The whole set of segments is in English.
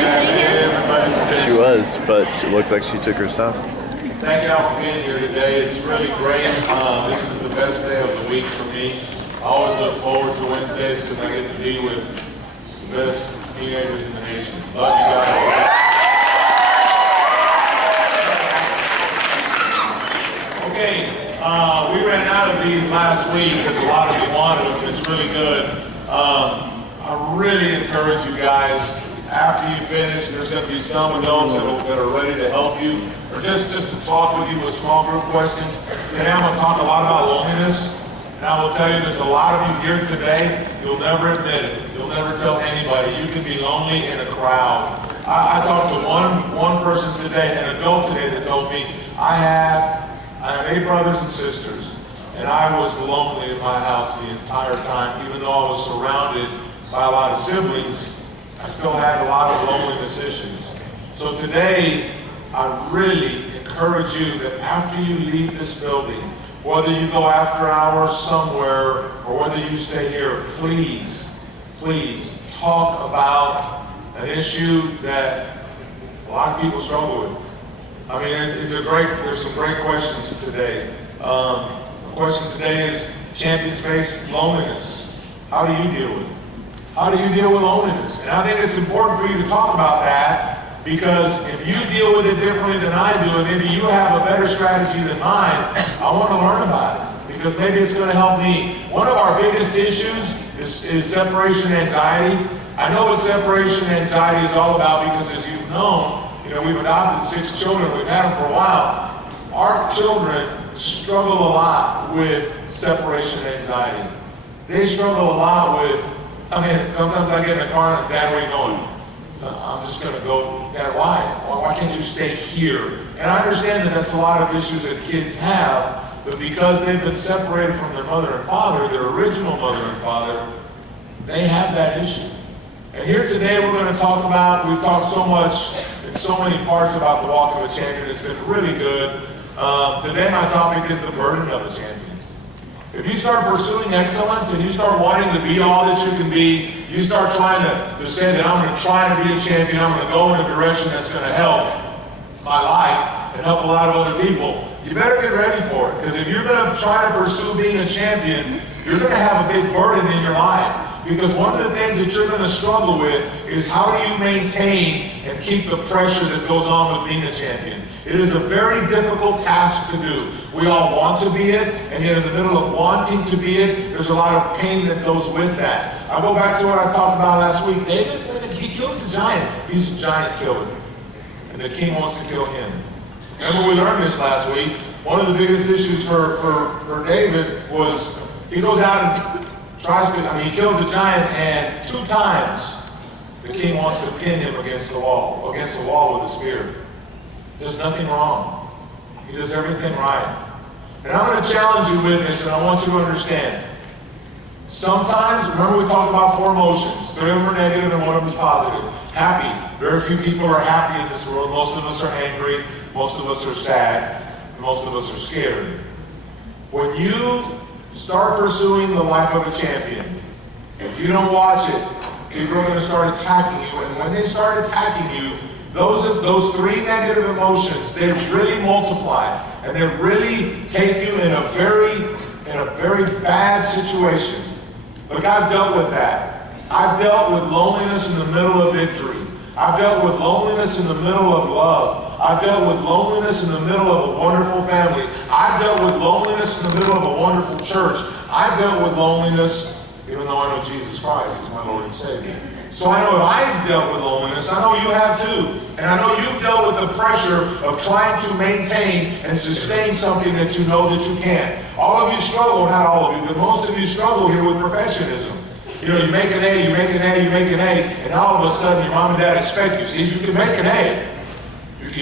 sitting here? She was, but it looks like she took her stuff. Thank you all for being here today. It's really great. This is the best day of the week for me. I always look forward to Wednesdays because I get to be with the best teenagers in the nation. Love you guys. Okay, we ran out of these last week because a lot of you wanted them. It's really good. I really encourage you guys, after you finish, there's going to be some adults that are ready to help you, or just to talk with you with small group questions. Today I'm going to talk a lot about loneliness, and I will tell you there's a lot of you here today, you'll never admit it. You'll never tell anybody. You can be lonely in a crowd. I talked to one person today, an adult today, that told me, I have 8 brothers and sisters, and I was lonely in my house the entire time. Even though I was surrounded by a lot of siblings, I still had a lot of loneliness issues. So today, I really encourage you that after you leave this building, whether you go after hours somewhere or whether you stay here, please talk about an issue that a lot of people struggle with. I mean, there's some great questions today. The question today is, champions face loneliness. How do you deal with it? How do you deal with loneliness? And I think it's important for you to talk about that, because if you deal with it differently than I do, and maybe you have a better strategy than mine, I want to learn about it, because maybe it's going to help me. One of our biggest issues is separation anxiety. I know what separation anxiety is all about, because as you've known, we've adopted 6 children. We've had them for a while. Our children struggle a lot with separation anxiety. They struggle a lot with, sometimes I get in the car and, Dad, where are you going? So I'm just going to go. Dad, why? Why can't you stay here? And I understand that that's a lot of issues that kids have, but because they've been separated from their mother and father, their original mother and father, they have that issue. And here today we're going to talk about, we've talked so much in so many parts about the walk of a champion. It's been really good. Today my topic is the burden of a champion. If you start pursuing excellence and you start wanting to be all that you can be, you start trying to say that I'm going to try to be a champion, I'm going to go in a direction that's going to help my life and help a lot of other people, you better get ready for it. Because if you're going to try to pursue being a champion, you're going to have a big burden in your life. Because one of the things that you're going to struggle with is how do you maintain and keep the pressure that goes on with being a champion. It is a very difficult task to do. We all want to be it, and yet in the middle of wanting to be it, there's a lot of pain that goes with that. I'll go back to what I talked about last week. David, he kills the giant. He's a giant killer, and the king wants to kill him. Remember, we learned this last week. One of the biggest issues for David was he goes out and he kills the giant, and 2 times the king wants to pin him against the wall with a spear. There's nothing wrong. He does everything right. And I'm going to challenge you with this, and I want you to understand. Sometimes, remember we talked about 4 emotions. 3 of them are negative and 1 of them is positive. Happy. Very few people are happy in this world. Most of us are angry. Most of us are sad. And most of us are scared. When you start pursuing the life of a champion, if you don't watch it, people are going to start attacking you. And when they start attacking you, those 3 negative emotions, they really multiply, and they really take you in a very bad situation. But I've dealt with that. I've dealt with loneliness in the middle of victory. I've dealt with loneliness in the middle of love. I've dealt with loneliness in the middle of a wonderful family. I've dealt with loneliness in the middle of a wonderful church. I've dealt with loneliness, even though I know Jesus Christ is my Lord and Savior. So I know if I've dealt with loneliness, I know you have too. And I know you've dealt with the pressure of trying to maintain and sustain something that you know that you can't. All of you struggle, not all of you, but most of you struggle here with perfectionism. You make an A, you make an A, you make an A, and all of a sudden your mom and dad expect you. See, you can make an A.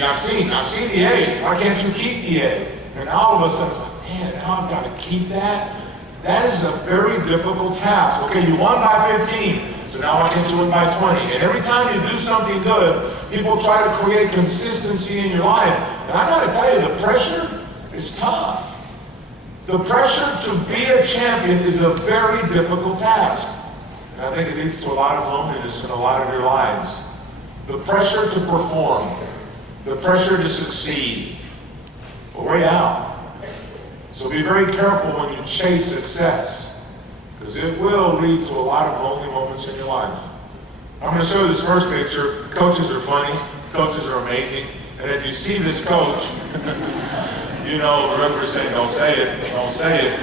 I've seen the A's. Why can't you keep the A? And all of a sudden it's like, man, now I've got to keep that? That is a very difficult task. Okay, you won by 15. So now I get you win by 20. And every time you do something good, people try to create consistency in your life. And I gotta tell you, the pressure is tough. The pressure to be a champion is a very difficult task. And I think it leads to a lot of loneliness in a lot of your lives. the pressure to perform, the pressure to succeed, will wear you out. So be very careful when you chase success, because it will lead to a lot of lonely moments in your life. I'm going to show you this first picture. Coaches are funny. Coaches are amazing. And as you see this coach, you know the referee saying, don't say it, don't say it.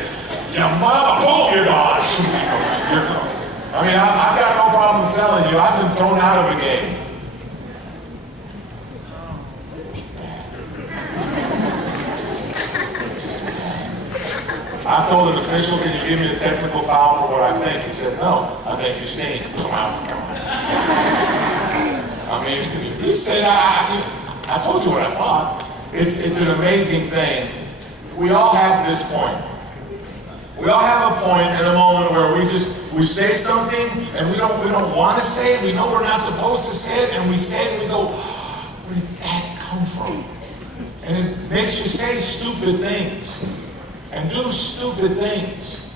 Your mama pulled your dog. I mean, I've got no problem selling you. I've been thrown out of a game. I told an official, can you give me a technical foul for what I think? He said, no, I think you stink. I mean, he said, I told you what I thought. It's an amazing thing. We all have this point. We all have a point in a moment where we say something and we don't want to say it. We know we're not supposed to say it, and we say it and we go, where did that come from? And it makes you say stupid things and do stupid things.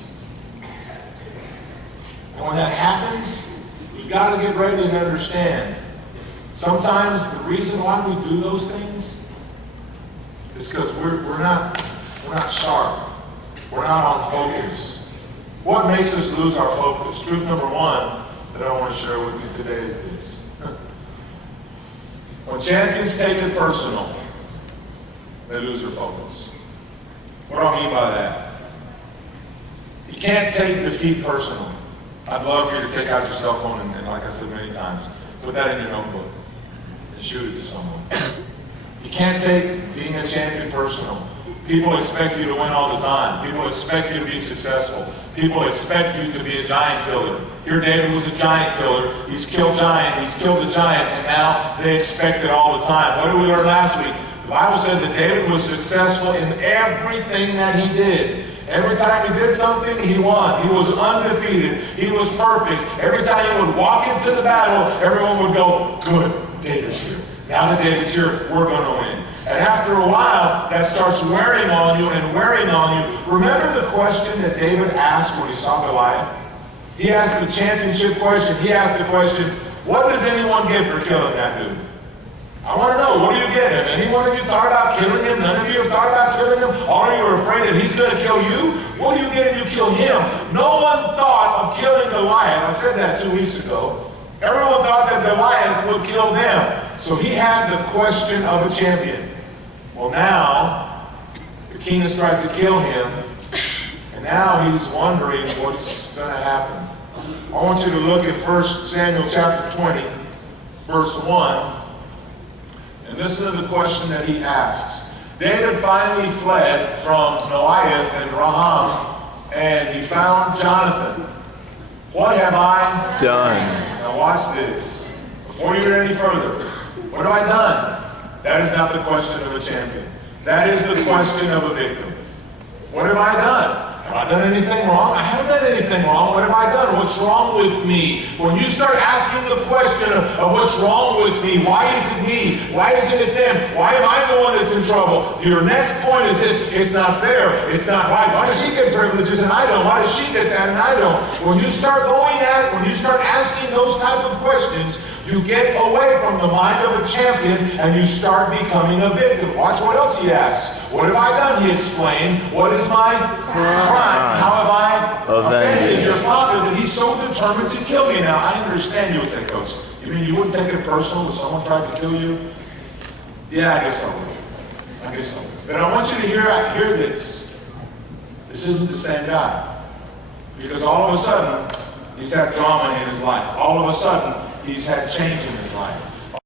And when that happens, you've got to get ready and understand. Sometimes the reason why we do those things is because we're not sharp. We're not on focus. What makes us lose our focus? Truth number one that I want to share with you today is this. When champions take it personal, they lose their focus. What do I mean by that? You can't take defeat personally. I'd love for you to take out your cell phone and like I said many times, put that in your notebook and shoot it to someone. You can't take being a champion personal. People expect you to win all the time. People expect you to be successful. People expect you to be a giant killer. Here David was a giant killer. He's killed a giant, and now they expect it all the time. What did we learn last week? The Bible said that David was successful in everything that he did. Every time he did something, he won. He was undefeated. He was perfect. Every time he would walk into the battle, everyone would go, good, David's here. Now that David's here, we're going to win. And after a while, that starts wearing on you and wearing on you. Remember the question that David asked when he saw Goliath? He asked the championship question. He asked the question, what does anyone get for killing that dude? I want to know, what do you get him? Any one of you thought about killing him? None of you have thought about killing him? All of you are afraid that he's going to kill you? What do you get if you kill him? No one thought of killing Goliath. I said that 2 weeks ago. Everyone thought that Goliath would kill them. So he had the question of a champion. Well, now, the king has tried to kill him, and now he's wondering what's going to happen. I want you to look at 1 Samuel chapter 20, verse 1, and listen to the question that he asks. David finally fled from Goliath and Raham, and he found Jonathan. What have I done? Now watch this. Before you get any further, what have I done? That is not the question of a champion. That is the question of a victim. What have I done? Have I done anything wrong? I haven't done anything wrong. What have I done? What's wrong with me? When you start asking the question of what's wrong with me, why is it me? Why isn't it them? Why am I the one that's in trouble? Your next point is this: it's not fair. It's not right. Why does she get privileges and I don't? Why does she get that and I don't? When you start asking those type of questions, you get away from the mind of a champion and you start becoming a victim. Watch what else he asks. What have I done? He explained. What is my crime? How have I offended your father that he's so determined to kill me? Now, I understand you would say, Coach, you mean you wouldn't take it personal if someone tried to kill you? Yeah, I guess so. But I want you to hear this. This isn't the same guy. Because all of a sudden, he's had drama in his life. All of a sudden, he's had change in his life.